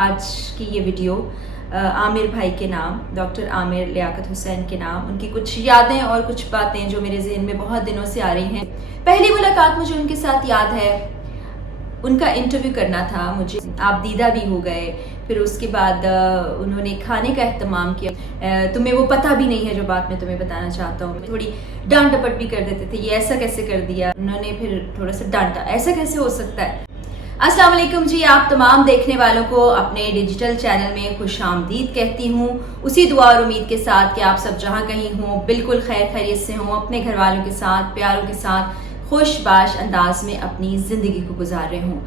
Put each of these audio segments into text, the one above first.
آج کی یہ ویڈیو عامر بھائی کے نام، ڈاکٹر عامر لیاقت حسین کے نام، ان کی کچھ یادیں اور کچھ باتیں جو میرے ذہن میں بہت دنوں سے آ رہی ہیں۔ پہلی ملاقات مجھے ان کے ساتھ یاد ہے، ان کا انٹرویو کرنا تھا مجھے، آپ دیدہ بھی ہو گئے، پھر اس کے بعد انہوں نے کھانے کا اہتمام کیا۔ تمہیں وہ پتہ بھی نہیں ہے جو بات میں تمہیں بتانا چاہتا ہوں، تھوڑی ڈانٹ ڈپٹ بھی کر دیتے تھے، یہ ایسا کیسے کر دیا، انہوں نے پھر تھوڑا سا ڈانٹا، ایسا کیسے ہو سکتا ہے۔ السلام علیکم جی، آپ تمام دیکھنے والوں کو اپنے ڈیجیٹل چینل میں خوش آمدید کہتی ہوں، اسی دعا اور امید کے ساتھ کہ آپ سب جہاں کہیں ہوں بالکل خیر خیریت سے ہوں، اپنے گھر والوں کے ساتھ، پیاروں کے ساتھ خوش باش انداز میں اپنی زندگی کو گزار رہے ہوں۔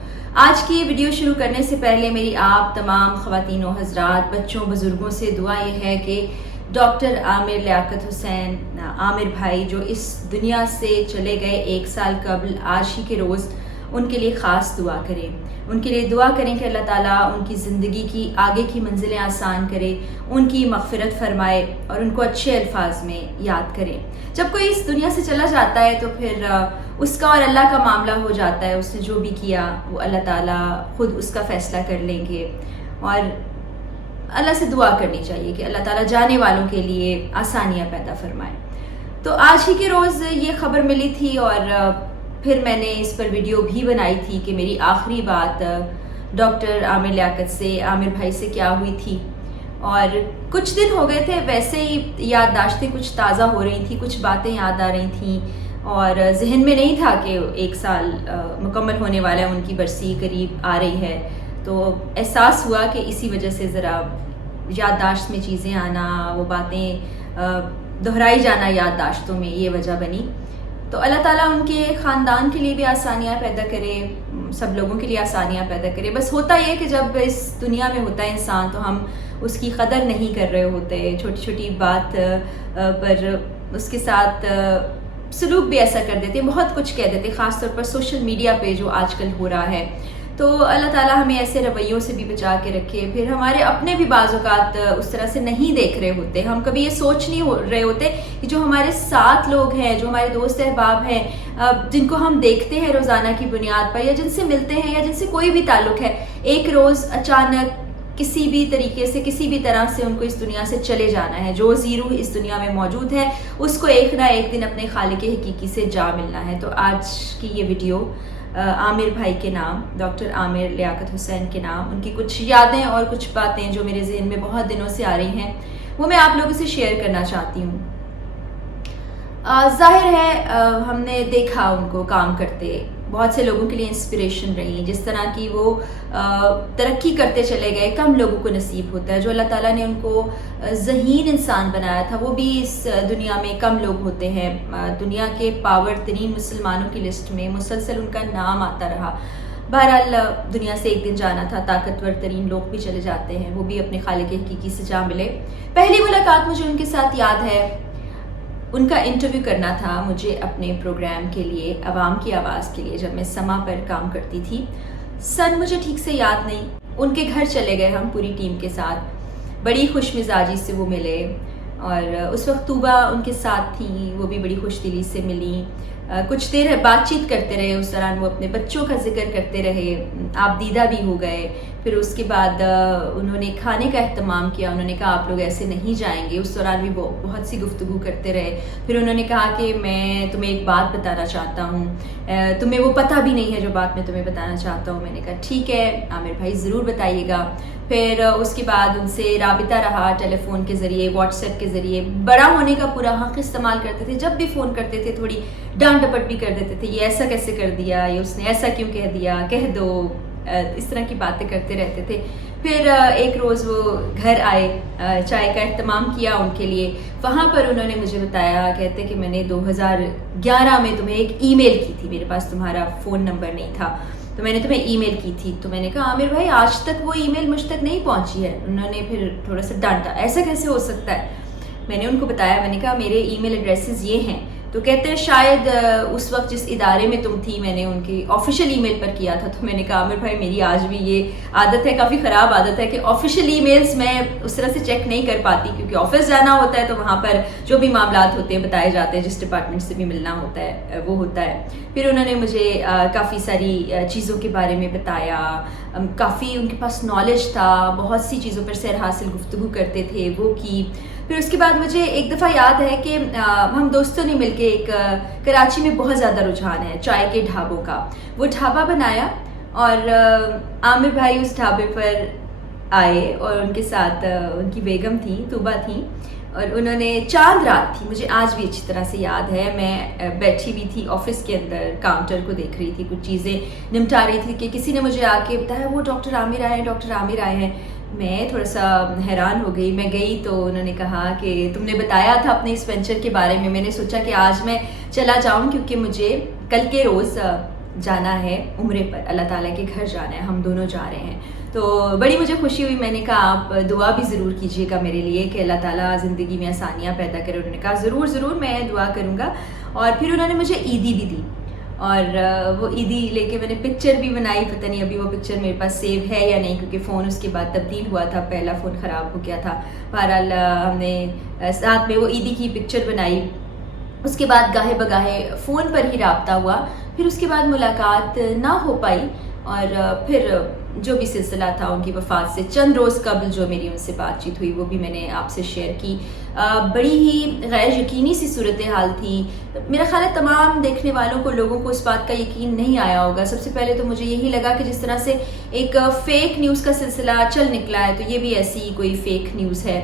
آج کی ویڈیو شروع کرنے سے پہلے میری آپ تمام خواتین و حضرات، بچوں بزرگوں سے دعا یہ ہے کہ ڈاکٹر عامر لیاقت حسین عامر بھائی جو اس دنیا سے چلے گئے 1 سال قبل آج ہی کے روز، ان کے لیے خاص دعا کریں، ان کے لیے دعا کریں کہ اللہ تعالیٰ ان کی زندگی کی آگے کی منزلیں آسان کرے، ان کی مغفرت فرمائے اور ان کو اچھے الفاظ میں یاد کریں۔ جب کوئی اس دنیا سے چلا جاتا ہے تو پھر اس کا اور اللہ کا معاملہ ہو جاتا ہے، اس نے جو بھی کیا وہ اللہ تعالیٰ خود اس کا فیصلہ کر لیں گے، اور اللہ سے دعا کرنی چاہیے کہ اللہ تعالیٰ جانے والوں کے لیے آسانیاں پیدا فرمائے۔ تو آج ہی کے روز یہ خبر ملی تھی اور پھر میں نے اس پر ویڈیو بھی بنائی تھی کہ میری آخری بات ڈاکٹر عامر لیاقت سے، عامر بھائی سے کیا ہوئی تھی، اور کچھ دن ہو گئے تھے، ویسے ہی یادداشتیں کچھ تازہ ہو رہی تھیں، کچھ باتیں یاد آ رہی تھیں، اور ذہن میں نہیں تھا کہ 1 سال مکمل ہونے والا ہے، ان کی برسی قریب آ رہی ہے، تو احساس ہوا کہ اسی وجہ سے ذرا یادداشت میں چیزیں آنا، وہ باتیں دہرائی جانا یادداشتوں میں، یہ وجہ بنی۔ تو اللہ تعالیٰ ان کے خاندان کے لیے بھی آسانیاں پیدا کرے، سب لوگوں کے لیے آسانیاں پیدا کرے۔ بس ہوتا یہ کہ جب اس دنیا میں ہوتا ہے انسان تو ہم اس کی قدر نہیں کر رہے ہوتے، چھوٹی چھوٹی بات پر اس کے ساتھ سلوک بھی ایسا کر دیتے، بہت کچھ کہہ دیتے، خاص طور پر سوشل میڈیا پہ جو آج کل ہو رہا ہے۔ تو اللہ تعالیٰ ہمیں ایسے رویوں سے بھی بچا کے رکھے۔ پھر ہمارے اپنے بھی بعض اوقات اس طرح سے نہیں دیکھ رہے ہوتے، ہم کبھی یہ سوچ نہیں رہے ہوتے کہ جو ہمارے ساتھ لوگ ہیں، جو ہمارے دوست احباب ہیں، جن کو ہم دیکھتے ہیں روزانہ کی بنیاد پر، یا جن سے ملتے ہیں، یا جن سے کوئی بھی تعلق ہے، ایک روز اچانک کسی بھی طریقے سے، کسی بھی طرح سے ان کو اس دنیا سے چلے جانا ہے۔ جو زیرو اس دنیا میں موجود ہے اس کو ایک نہ ایک دن اپنے خالق حقیقی سے جا ملنا ہے۔ تو آج کی یہ ویڈیو عامر بھائی کے نام، ڈاکٹر عامر لیاقت حسین کے نام، ان کی کچھ یادیں اور کچھ باتیں جو میرے ذہن میں بہت دنوں سے آ رہی ہیں، وہ میں آپ لوگوں سے شیئر کرنا چاہتی ہوں۔ ظاہر ہے ہم نے دیکھا ان کو کام کرتے، بہت سے لوگوں کے لیے انسپریشن رہی، جس طرح کی وہ ترقی کرتے چلے گئے، کم لوگوں کو نصیب ہوتا ہے۔ جو اللہ تعالیٰ نے ان کو ذہین انسان بنایا تھا وہ بھی اس دنیا میں کم لوگ ہوتے ہیں۔ دنیا کے پاور ترین مسلمانوں کی لسٹ میں مسلسل ان کا نام آتا رہا۔ بہرحال دنیا سے ایک دن جانا تھا، طاقتور ترین لوگ بھی چلے جاتے ہیں، وہ بھی اپنے خالق حقیقی سے جا ملے۔ پہلی ملاقات مجھے ان کے ساتھ یاد ہے، ان کا انٹرویو کرنا تھا مجھے اپنے پروگرام کے لیے، عوام کی آواز کے لیے، جب میں سما پر کام کرتی تھی۔ سن مجھے ٹھیک سے یاد نہیں، ان کے گھر چلے گئے ہم پوری ٹیم کے ساتھ، بڑی خوش مزاجی سے وہ ملے، اور اس وقت طوبہ ان کے ساتھ تھیں، وہ بھی بڑی خوش دلی سے ملی، کچھ دیر بات چیت کرتے رہے، اس دوران وہ اپنے بچوں کا ذکر کرتے رہے، آپ دیدہ بھی ہو گئے، پھر اس کے بعد انہوں نے کھانے کا اہتمام کیا، انہوں نے کہا آپ لوگ ایسے نہیں جائیں گے، اس دوران بھی بہت سی گفتگو کرتے رہے۔ پھر انہوں نے کہا کہ میں تمہیں ایک بات بتانا چاہتا ہوں، تمہیں وہ پتہ بھی نہیں ہے جو بات میں تمہیں بتانا چاہتا ہوں۔ میں نے کہا ٹھیک ہے عامر بھائی، ضرور بتائیے گا۔ پھر اس کے بعد ان سے رابطہ رہا، ٹیلی فون کے ذریعے، واٹس ایپ کے ذریعے، بڑا ہونے کا پورا حق استعمال کرتے تھے، جب بھی فون کرتے تھے تھوڑی ڈانٹ ڈپٹ بھی کر دیتے تھے، یہ ایسا کیسے کر دیا، یہ اس نے ایسا کیوں کہہ دیا، کہہ دو، اس طرح کی باتیں کرتے رہتے تھے۔ پھر ایک روز وہ گھر آئے، چائے کا اہتمام کیا ان کے لیے، وہاں پر انہوں نے مجھے بتایا، کہتے کہ میں نے 2011 میں تمہیں ایک ای میل کی تھی، میرے پاس تمہارا فون نمبر نہیں تھا، تو میں نے تمہیں ای میل کی تھی۔ تو میں نے کہا عامر بھائی آج تک وہ ای میل مجھ تک نہیں پہنچی ہے۔ انہوں نے پھر تھوڑا سا ڈانٹا، ایسا کیسے ہو سکتا ہے۔ میں نے ان کو بتایا، میں نے کہا میرے ای میل ایڈریسز یہ ہیں، تو کہتے ہیں شاید اس وقت جس ادارے میں تم تھی میں نے ان کی آفیشیل ای میل پر کیا تھا. تو میں نے کہا عامر بھائی میری آج بھی یہ عادت ہے, کافی خراب عادت ہے, کہ آفیشیل ای میلز میں اس طرح سے چیک نہیں کر پاتی, کیونکہ آفس جانا ہوتا ہے تو وہاں پر جو بھی معاملات ہوتے ہیں بتائے جاتے ہیں, جس ڈپارٹمنٹ سے بھی ملنا ہوتا ہے وہ ہوتا ہے. پھر انہوں نے مجھے کافی ساری چیزوں کے بارے میں بتایا, کافی ان کے پاس نالج تھا, بہت سی چیزوں پر سیر حاصل گفتگو کرتے تھے, وہ کی. پھر اس کے بعد مجھے ایک دفعہ یاد ہے کہ ہم دوستوں نے مل کے ایک کراچی میں بہت زیادہ رجحان ہے چائے کے ڈھابوں کا, وہ ڈھابا بنایا اور عامر بھائی اس ڈھابے پر آئے اور ان کے ساتھ ان کی بیگم تھی, طوبہ تھیں, اور انہوں نے چاند رات تھی, مجھے آج بھی اچھی طرح سے یاد ہے, میں بیٹھی ہوئی تھی آفس کے اندر, کاؤنٹر کو دیکھ رہی تھی, کچھ چیزیں نمٹا رہی تھی کہ کسی نے مجھے آ کے بتایا وہ ڈاکٹر عامر آئے ہیں, ڈاکٹر عامر آئے ہیں. میں تھوڑا سا حیران ہو گئی, میں گئی تو انہوں نے کہا کہ تم نے بتایا تھا اپنے اس وینچر کے بارے میں, میں نے سوچا کہ آج میں چلا جاؤں کیونکہ مجھے کل کے روز جانا ہے عمرے پر, اللہ تعالیٰ کے گھر جانا ہے, ہم دونوں جا رہے ہیں. تو بڑی مجھے خوشی ہوئی, میں نے کہا آپ دعا بھی ضرور کیجیے گا میرے لیے کہ اللہ تعالیٰ زندگی میں آسانیاں پیدا کرے. انہوں نے کہا ضرور ضرور میں دعا کروں گا. اور پھر انہوں نے مجھے عیدی بھی دی, اور وہ عیدی لے کے میں نے پکچر بھی بنائی, پتہ نہیں ابھی وہ پکچر میرے پاس سیو ہے یا نہیں, کیونکہ فون اس کے بعد تبدیل ہوا تھا, پہلا فون خراب ہو گیا تھا. بہرحال ہم نے ساتھ میں وہ عیدی کی پکچر بنائی. اس کے بعد گاہے بگاہے فون پر ہی رابطہ ہوا, پھر اس کے بعد ملاقات نہ ہو پائی, اور پھر جو بھی سلسلہ تھا ان کی وفات سے چند روز قبل جو میری ان سے بات چیت ہوئی وہ بھی میں نے آپ سے شیئر کی. بڑی ہی غیر یقینی سی صورتحال تھی. میرا خیال ہے تمام دیکھنے والوں کو, لوگوں کو اس بات کا یقین نہیں آیا ہوگا. سب سے پہلے تو مجھے یہی لگا کہ جس طرح سے ایک فیک نیوز کا سلسلہ چل نکلا ہے تو یہ بھی ایسی کوئی فیک نیوز ہے.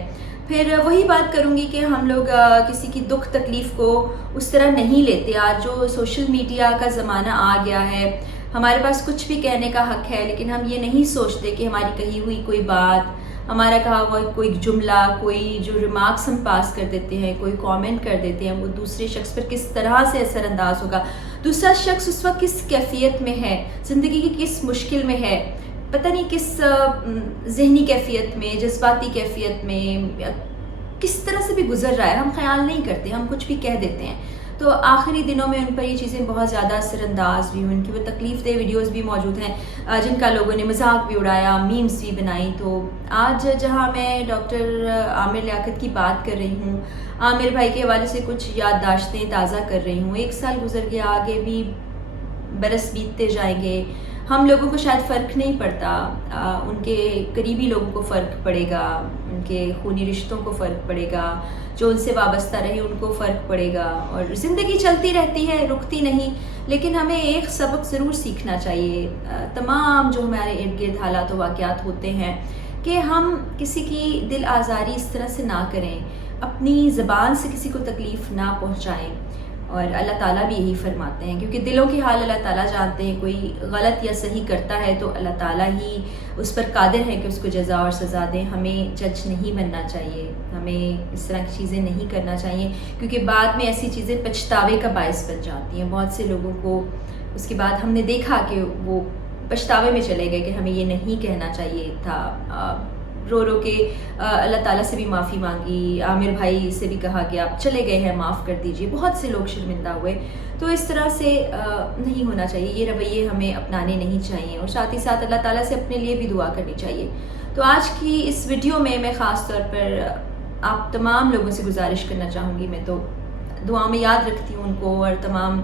پھر وہی بات کروں گی کہ ہم لوگ کسی کی دکھ تکلیف کو اس طرح نہیں لیتے. آج جو سوشل میڈیا کا زمانہ آ گیا ہے, ہمارے پاس کچھ بھی کہنے کا حق ہے, لیکن ہم یہ نہیں سوچتے کہ ہماری کہی ہوئی کوئی بات, ہمارا کہا ہوا کوئی جملہ, کوئی جو ریمارکس ہم پاس کر دیتے ہیں, کوئی کامنٹ کر دیتے ہیں, وہ دوسرے شخص پر کس طرح سے اثر انداز ہوگا. دوسرا شخص اس وقت کس کیفیت میں ہے, زندگی کی کس مشکل میں ہے, پتہ نہیں کس ذہنی کیفیت میں, جذباتی کیفیت میں, کس طرح سے بھی گزر رہا ہے, ہم خیال نہیں کرتے, ہم کچھ بھی کہہ دیتے ہیں. تو آخری دنوں میں ان پر یہ چیزیں بہت زیادہ اثر انداز بھی ہوئی. ان کی وہ تکلیف دہ ویڈیوز بھی موجود ہیں جن کا لوگوں نے مذاق بھی اڑایا, میمز بھی بنائی. تو آج جہاں میں ڈاکٹر عامر لیاقت کی بات کر رہی ہوں, عامر بھائی کے حوالے سے کچھ یادداشتیں تازہ کر رہی ہوں. 1 سال گزر گیا, آگے بھی برس بیتتے جائیں گے. ہم لوگوں کو شاید فرق نہیں پڑتا, ان کے قریبی لوگوں کو فرق پڑے گا, ان کے خونی رشتوں کو فرق پڑے گا, جو ان سے وابستہ رہے ان کو فرق پڑے گا. اور زندگی چلتی رہتی ہے, رکتی نہیں, لیکن ہمیں ایک سبق ضرور سیکھنا چاہیے. تمام جو ہمارے ارد گرد حالات و واقعات ہوتے ہیں کہ ہم کسی کی دل آزاری اس طرح سے نہ کریں, اپنی زبان سے کسی کو تکلیف نہ پہنچائیں. اور اللہ تعالیٰ بھی یہی فرماتے ہیں, کیونکہ دلوں کے حال اللہ تعالیٰ جانتے ہیں. کوئی غلط یا صحیح کرتا ہے تو اللہ تعالیٰ ہی اس پر قادر ہے کہ اس کو جزا اور سزا دیں. ہمیں جج نہیں بننا چاہیے, ہمیں اس طرح کی چیزیں نہیں کرنا چاہیے, کیونکہ بعد میں ایسی چیزیں پچھتاوے کا باعث بن جاتی ہیں. بہت سے لوگوں کو اس کے بعد ہم نے دیکھا کہ وہ پچھتاوے میں چلے گئے کہ ہمیں یہ نہیں کہنا چاہیے تھا. رو رو کے اللہ تعالیٰ سے بھی معافی مانگی, عامر بھائی سے بھی کہا کہ آپ چلے گئے ہیں, معاف کر دیجئے. بہت سے لوگ شرمندہ ہوئے. تو اس طرح سے نہیں ہونا چاہیے, یہ رویے ہمیں اپنانے نہیں چاہیے, اور ساتھ ہی ساتھ اللہ تعالیٰ سے اپنے لیے بھی دعا کرنی چاہیے. تو آج کی اس ویڈیو میں خاص طور پر آپ تمام لوگوں سے گزارش کرنا چاہوں گی. میں تو دعاؤں میں یاد رکھتی ہوں ان کو, اور تمام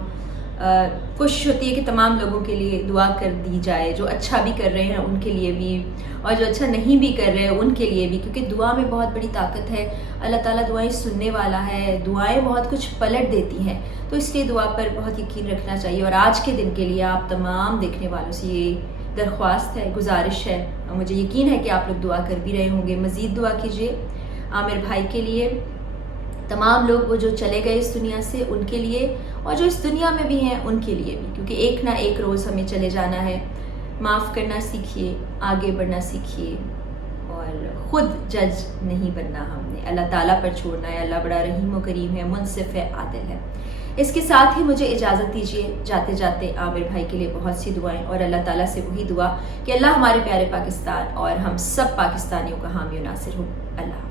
کوشش ہوتی ہے کہ تمام لوگوں کے لیے دعا کر دی جائے, جو اچھا بھی کر رہے ہیں ان کے لیے بھی, اور جو اچھا نہیں بھی کر رہے ان کے لیے بھی, کیونکہ دعا میں بہت بڑی طاقت ہے. اللہ تعالیٰ دعائیں سننے والا ہے, دعائیں بہت کچھ پلٹ دیتی ہیں. تو اس لیے دعا پر بہت یقین رکھنا چاہیے. اور آج کے دن کے لیے آپ تمام دیکھنے والوں سے یہ درخواست ہے, گزارش ہے, اور مجھے یقین ہے کہ آپ لوگ دعا کر بھی رہے ہوں گے. مزید دعا کیجیے عامر بھائی کے لیے, تمام لوگ وہ جو چلے گئے اس دنیا سے ان کے لیے, اور جو اس دنیا میں بھی ہیں ان کے لیے بھی, کیونکہ ایک نہ ایک روز ہمیں چلے جانا ہے. معاف کرنا سیکھیے, آگے بڑھنا سیکھیے, اور خود جج نہیں بننا ہم نے, اللہ تعالیٰ پر چھوڑنا ہے. اللہ بڑا رحیم و کریم ہے, منصف ہے, عادل ہے. اس کے ساتھ ہی مجھے اجازت دیجیے جاتے جاتے عامر بھائی کے لیے بہت سی دعائیں, اور اللہ تعالیٰ سے وہی دعا کہ اللہ ہمارے پیارے پاکستان اور ہم سب پاکستانیوں کا حامی و ناصر ہو. اللہ